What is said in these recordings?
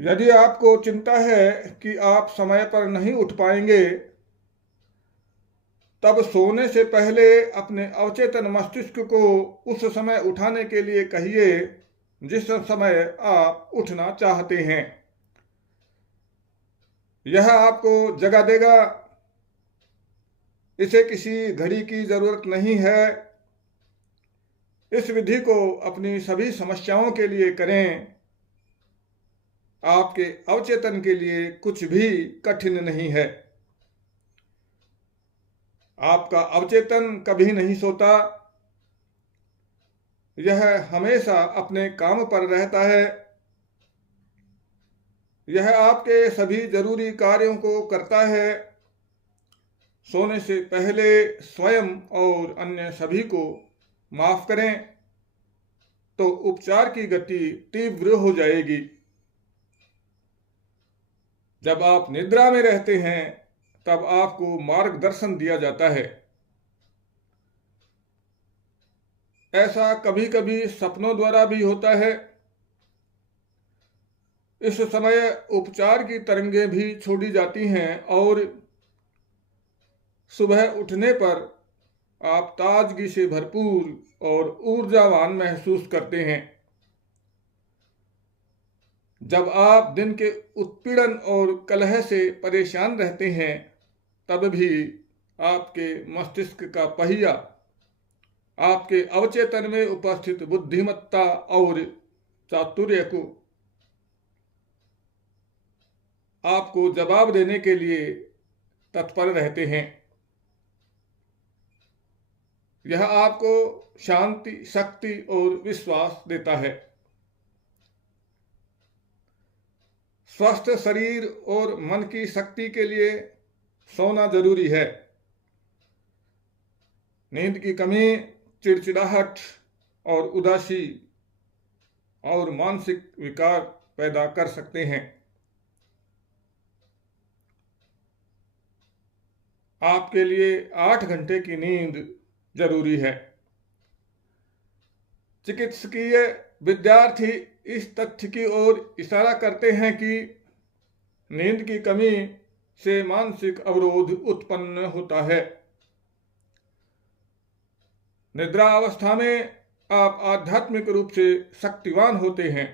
यदि आपको चिंता है कि आप समय पर नहीं उठ पाएंगे, तब सोने से पहले अपने अवचेतन मस्तिष्क को उस समय उठाने के लिए कहिए जिस समय आप उठना चाहते हैं। यह आपको जगा देगा। इसे किसी घड़ी की जरूरत नहीं है। इस विधि को अपनी सभी समस्याओं के लिए करें। आपके अवचेतन के लिए कुछ भी कठिन नहीं है। आपका अवचेतन कभी नहीं सोता। यह हमेशा अपने काम पर रहता है। यह आपके सभी जरूरी कार्यों को करता है। सोने से पहले स्वयं और अन्य सभी को माफ करें तो उपचार की गति तीव्र हो जाएगी। जब आप निद्रा में रहते हैं तब आपको मार्गदर्शन दिया जाता है। ऐसा कभी कभी सपनों द्वारा भी होता है। इस समय उपचार की तरंगें भी छोड़ी जाती हैं और सुबह उठने पर आप ताजगी से भरपूर और ऊर्जावान महसूस करते हैं। जब आप दिन के उत्पीड़न और कलह से परेशान रहते हैं तब भी आपके मस्तिष्क का पहिया आपके अवचेतन में उपस्थित बुद्धिमत्ता और चातुर्य को आपको जवाब देने के लिए तत्पर रहते हैं। यह आपको शांति, शक्ति और विश्वास देता है। स्वस्थ शरीर और मन की शक्ति के लिए सोना जरूरी है। नींद की कमी चिड़चिड़ाहट और उदासी और मानसिक विकार पैदा कर सकते हैं। आपके लिए 8 घंटे की नींद जरूरी है। चिकित्सकीय विद्यार्थी इस तथ्य की ओर इशारा करते हैं कि नींद की कमी से मानसिक अवरोध उत्पन्न होता है। निद्रा अवस्था में आप आध्यात्मिक रूप से शक्तिवान होते हैं।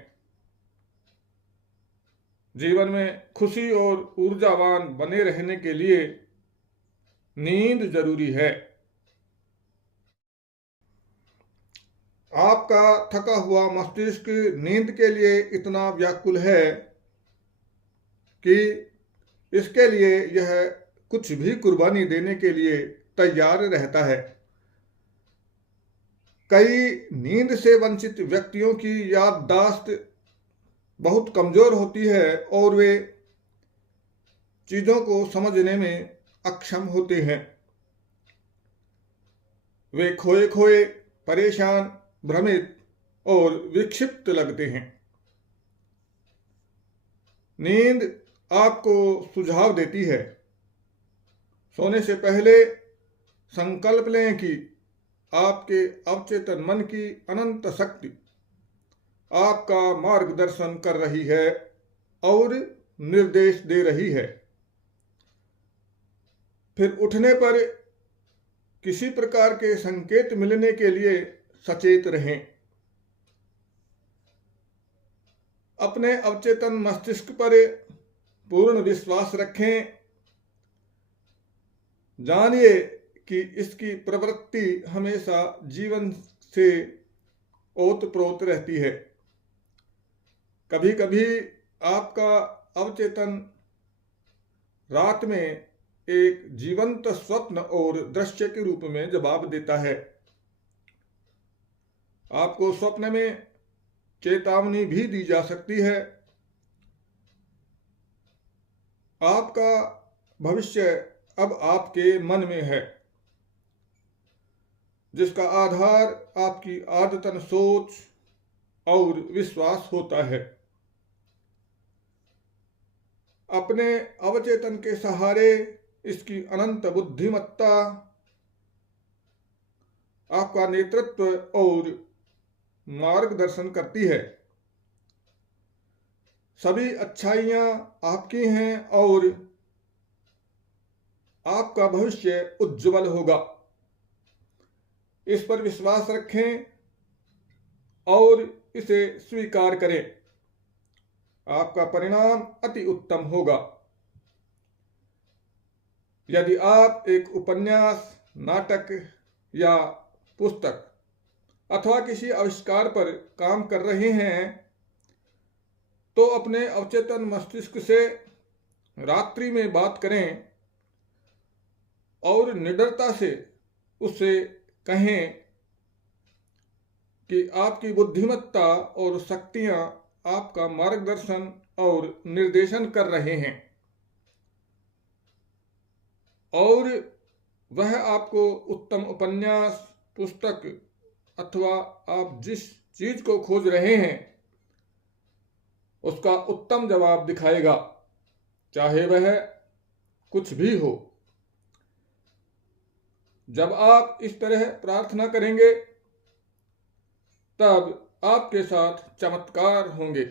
जीवन में खुशी और ऊर्जावान बने रहने के लिए नींद जरूरी है। आपका थका हुआ मस्तिष्क नींद के लिए इतना व्याकुल है कि इसके लिए यह कुछ भी कुर्बानी देने के लिए तैयार रहता है। कई नींद से वंचित व्यक्तियों की याददाश्त बहुत कमजोर होती है और वे चीजों को समझने में अक्षम होते हैं। वे खोए खोए, परेशान, भ्रमित और विक्षिप्त लगते हैं। नींद आपको सुझाव देती है। सोने से पहले संकल्प लें कि आपके अवचेतन मन की अनंत शक्ति आपका मार्गदर्शन कर रही है और निर्देश दे रही है। फिर उठने पर किसी प्रकार के संकेत मिलने के लिए सचेत रहें। अपने अवचेतन मस्तिष्क पर पूर्ण विश्वास रखें। जानिए कि इसकी प्रवृत्ति हमेशा जीवन से ओतप्रोत रहती है। कभी कभी आपका अवचेतन रात में एक जीवंत स्वप्न और दृश्य के रूप में जवाब देता है। आपको स्वप्न में चेतावनी भी दी जा सकती है। आपका भविष्य अब आपके मन में है, जिसका आधार आपकी आदतन सोच और विश्वास होता है। अपने अवचेतन के सहारे इसकी अनंत बुद्धिमत्ता आपका नेतृत्व और मार्गदर्शन करती है। सभी अच्छाइयाँ आपकी हैं और आपका भविष्य उज्ज्वल होगा। इस पर विश्वास रखें और इसे स्वीकार करें। आपका परिणाम अति उत्तम होगा। यदि आप एक उपन्यास, नाटक या पुस्तक अथवा किसी आविष्कार पर काम कर रहे हैं तो अपने अवचेतन मस्तिष्क से रात्रि में बात करें और निडरता से उससे कहें कि आपकी बुद्धिमत्ता और शक्तियां आपका मार्गदर्शन और निर्देशन कर रहे हैं और वह आपको उत्तम उपन्यास, पुस्तक अथवा आप जिस चीज को खोज रहे हैं उसका उत्तम जवाब दिखाएगा, चाहे वह कुछ भी हो। जब आप इस तरह प्रार्थना करेंगे तब आपके साथ चमत्कार होंगे।